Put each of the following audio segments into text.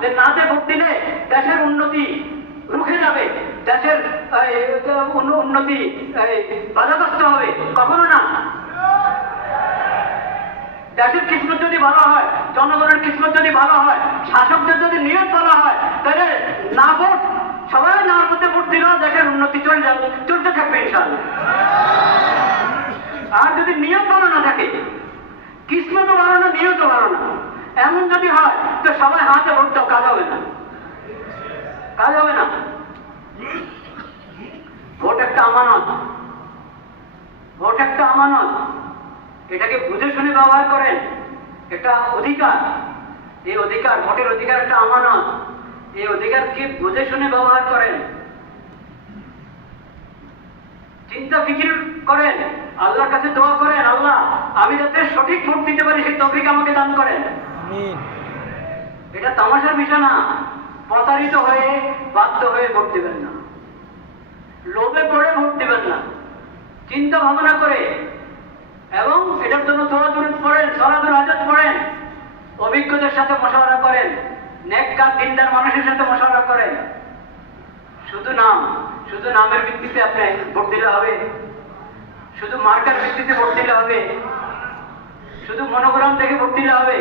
যে নাতে ভোট দিলে দেশের উন্নতি রুখে যাবে, দেশের উন্নতি বাধাগ্রস্ত হবে, কখনো না। দেশের কিসমত যদি ভালো হয়, জনগণের কিসমত যদি ভালো হয়, শাসকদের যদি নিয়ত ভালো হয়, তাহলে না ভোট সবাই নার মধ্যে ভোট দিলেও দেশের উন্নতি চলতে থাকবে ইনশাআল্লাহ। আর যদি নিয়ত ভালো না থাকে, কিসমতও ভালো না, নিয়তও ভালো না, এমন যদি হয় তো সবাই হাতে ভোট দাও, কাজ হবে না, কাজ হবে না। ভোট একটা আমানত, ভোট একটা আমানত, এটাকে বুঝে শুনে ব্যবহার করেন। এটা অধিকার, এই অধিকার, ভোটের অধিকার একটা আমানত, এই অধিকারকে বুঝে শুনে ব্যবহার করেন। চিন্তা ফিকির করেন, আল্লাহর কাছে দোয়া করেন, আল্লাহ আমি যাতে সঠিক ভোট দিতে পারি সেই তৌফিক আমাকে দান করেন। এটা তামাশার বিষয় না। প্রতারিত হয়ে বাধ্য হয়ে ভোট দিবেন না, লোভে পড়ে ভোট দিবেন না, চিন্তা ভাবনা করে, এবং এটার জন্য দোয়া দুরূদ পড়েন, সালাতুল হাজাত পড়েন, অভিজ্ঞদের সাথে মশাওয়ারা করেন, নেককার দিনদার মানুষের সাথে মশাওয়ারা করেন। শুধু নামের ভিত্তিতে আপনি ভোট দিলে হবে, শুধু মার্কার ভিত্তিতে ভোট দিলে হবে, শুধু মনোগ্রাম দেখে ভোট দিলে হবে।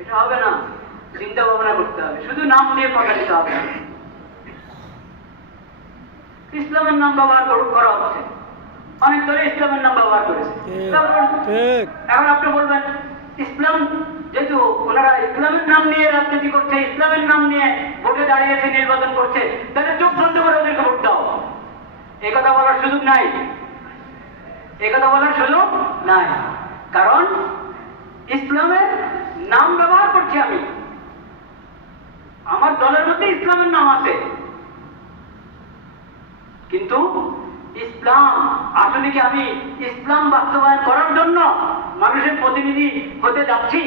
এটা হবে না, চিন্তা ভাবনা করতে হবে, শুধু নাম দিয়ে প্রকাশিত হবে না। ইসলামের নাম ব্যবহার করা হচ্ছে, অনেক দলে ইসলামের নাম ব্যবহার করেছে। এখন আপনি বলবেন ইসলাম, যেহেতু ওনারা ইসলামের নাম নিয়ে রাজনীতি করছে, ইসলামের নাম নিয়ে ভোটে দাঁড়িয়েছে, নির্বাচন করছে, তাহলে চোখ বন্ধ করে ওদেরকে ভোট দাও। এই কথা বলার সুযোগ নাই, এই কথা বলার সুযোগ নাই। কারণ ইসলামের নাম ব্যবহার করছি আমি, আমার দলের মধ্যে ইসলামের নাম আছে, কিন্তু ইসলাম আসলে কি আমি ইসলাম বাস্তবায়ন করার জন্য মানুষের প্রতিনিধি হতে যাচ্ছি,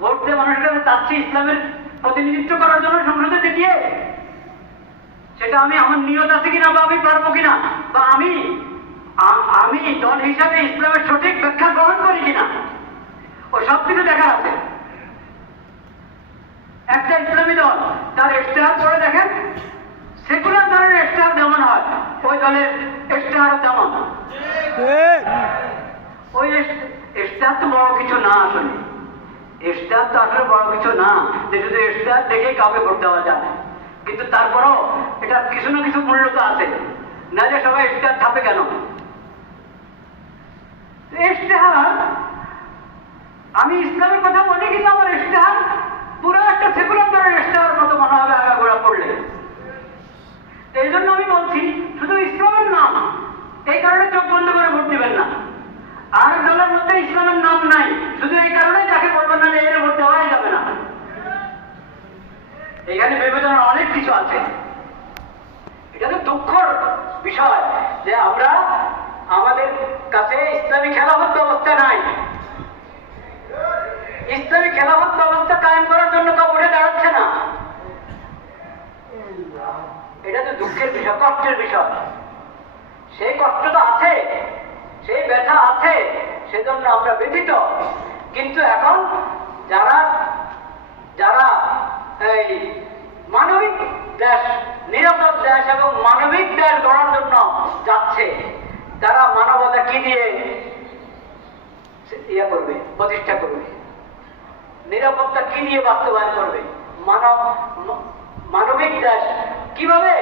ভোট দিয়ে মানুষের কাছে যাচ্ছি ইসলামের প্রতিনিধিত্ব করার জন্য সংসদে দেখিয়ে, সেটা আমি আমার নিয়ত আছে কিনা, বা আমি পারবো কিনা, বা আমি দল হিসাবে ইসলামের সঠিক ব্যাখ্যা গ্রহণ করি কিনা, ও সব কিছু দেখার আছে। একটা ইসলামী দল তার ইশতেহার করে দেখেন, সেকুলার দলের ইশতেহার যেমন হয়, ওই দলের ইশতেহার তেমন। ওই ইশতেহার তো বড় কিছু না, আসলে ইশতেহার তো আসলে বড় কিছু না যে শুধু ইশতেহার দেখেই কাউকে ভোট দেওয়া যায়। কিন্তু তারপরও এটা কিছু না কিছু মূল্য তো আছে, না যে সবাই ইশতেহার ছাপে কেন? ইশতেহার, আমি ইসলামের কথা বলি, কিন্তু আমার ইশতেহার পুরো একটা সেকুলার দলের ইশতেহার মতো মনে হবে আগাগোড়া পড়লে। এই জন্য আমি বলছি শুধু ইসলামের নাম, এই কারণে চোখ বন্ধ করে ভোট দিবেন না। আর দলের মধ্যে ইসলামের নাম নাই, শুধু এই কারণে তাকে বলবেন না, এর ভোট দেওয়াই যাবে না। এখানে বিবেচনার অনেক কিছু আছে। এটা তো দুঃখের বিষয় যে আমরা, আমাদের কাছে ইসলামী খেলাফত ব্যবস্থা নাই। ইসলামী খেলাফত ব্যবস্থা কায়েম করার জন্য কেউ উঠে দাঁড়াচ্ছে না। এটা তো দুঃখের বিষয়, কষ্টের বিষয়। সেই কষ্ট তো আছে, সেই ব্যথা আছে, সেজন্য আমরা ব্যথিত। কিন্তু এখন যারা যারা এই মানবিক দেশ, নিরাপদ দেশ এবং মানবিক দেশ গড়ার জন্য যাচ্ছে, তারা মানবতা কি দিয়ে করবে, প্রতিষ্ঠা করবে, নিরাপত্তা কি দিয়ে বাস্তবায়ন করবে, মানবিক দেশ কিভাবে,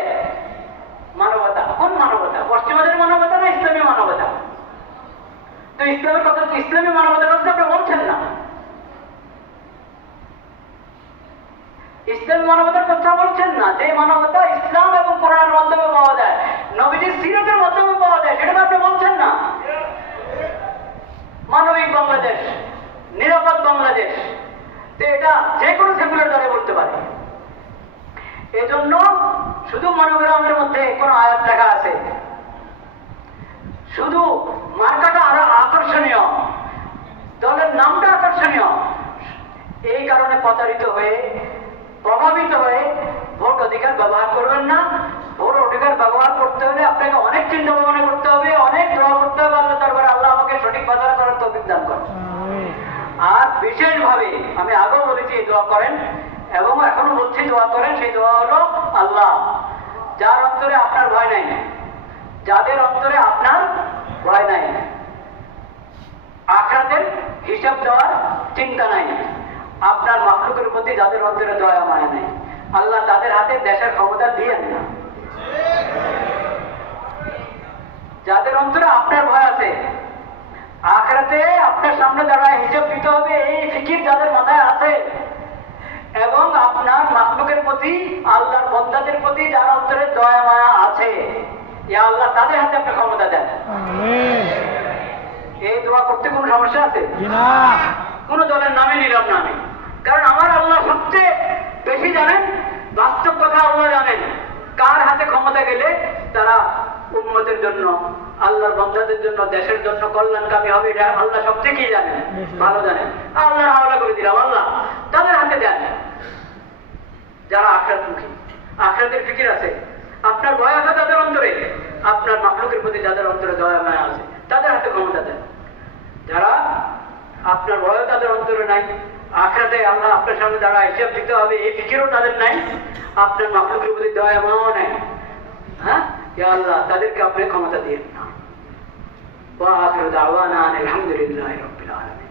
মানবতা, কোন মানবতা? পশ্চিমাদের মানবতা না ইসলামী মানবতা? তো ইসলামের কথা, ইসলামী মানবতার কথা আপনি বলছেন না। ইসলামী মানবতার কথা বলছেন না, যে মানবতা ইসলাম এবং কোরআনের মাধ্যমে পাওয়া যায়, নবীজির সিরাতের মাধ্যমে পাওয়া যায়, সেটা আপনি বলছেন না। মানবিক বাংলাদেশ, নিরাপদ বাংলাদেশ, তো এটা যে কোনো সেকুলার দলে বলতে পারে। এজন্য শুধু মনোগ্রামের মধ্যে কোন আয়াত লেখা আছে, শুধু মার্কাটা আরো আকর্ষণীয়, দলের নামটা আকর্ষণীয়, এই কারণে প্রতারিত হয়ে, প্রভাবিত হয়ে ভোট অধিকার ব্যবহার করবেন না। ভোট অধিকার ব্যবহার করতে হলে আপনাকে অনেক চিন্তা ভাবনা করতে হবে, অনেক দোয়া করতে হবে আল্লাহ দরবারে, আল্লাহ আমাকে তৌফিক দান করো। আর বিশেষভাবে আমি আগেও বলেছি এই দোয়া করেন এবং এখনো বলছি দোয়া করেন, সেই দোয়া হলো আল্লাহ যার অন্তরে আপনার ভয় নাই, যাদের অন্তরে আপনার ভয় নাই, আখিরাতের হিসাব দেওয়ার চিন্তা নাই, আপনার মাখলুকের প্রতি যাদের অন্তরে দয়া মায়া নাই, আল্লাহ তাদের হাতে দেশের ক্ষমতা দিয়েন না। যাদের অন্তরে আপনার ভয় আছে, আখিরাতে আপনার সামনে দাঁড়ায় হিসাব দিতে হবে, এই ফিকির যাদের মাথায় আছে এবং আপনার মাখলুকের প্রতি আল্লাহর বান্দাদের প্রতি যার অন্তরে দয়া মায়া আছে, ইয়া আল্লাহ তাদের হাতে আপনি ক্ষমতা দেন। এই দোয়া করতে কোনো সমস্যা আছে? কোন দলের নামে নিলাম না আমি, কারণ আমার আল্লাহ সবচেয়ে বেশি জানেন, বাস্তব কথা আল্লাহ জানেন কার হাতে ক্ষমতা গেলে তারা উম্মতের জন্য, আল্লাহর বান্দাদের জন্য, দেশের জন্য কল্যাণকামী হবে, এটা আল্লাহ সবচেয়ে কি জানেন, ভালো জানেন। আল্লাহর হাওলা করে দিলাম, আল্লাহ তাদের হাতে দেন যারা আখিরাতমুখী, আখিরাতের ফিকির আছে, আপনার ভয় আছে তাদের অন্তরে, আপনার মাখলুকের প্রতি যাদের অন্তরে দয়া মায়া আছে তাদের হাতে ক্ষমতা দেন। যারা আপনার ভয় তাদের অন্তরে নাই, আখিরাতে আল্লাহ আপনার সামনে যারা হিসাব দিতে হবে এই ফিকিরও তাদের নাই, আপনার মাখলুকের প্রতি দয়া মায়াও নাই, হ্যাঁ ইয়া আল্লাহ তাদেরকে আপনি ক্ষমতা দিয়েন না। ওয়া আখিরু দাওয়ানা আলহামদুলিল্লাহি রাব্বিল আলামিন।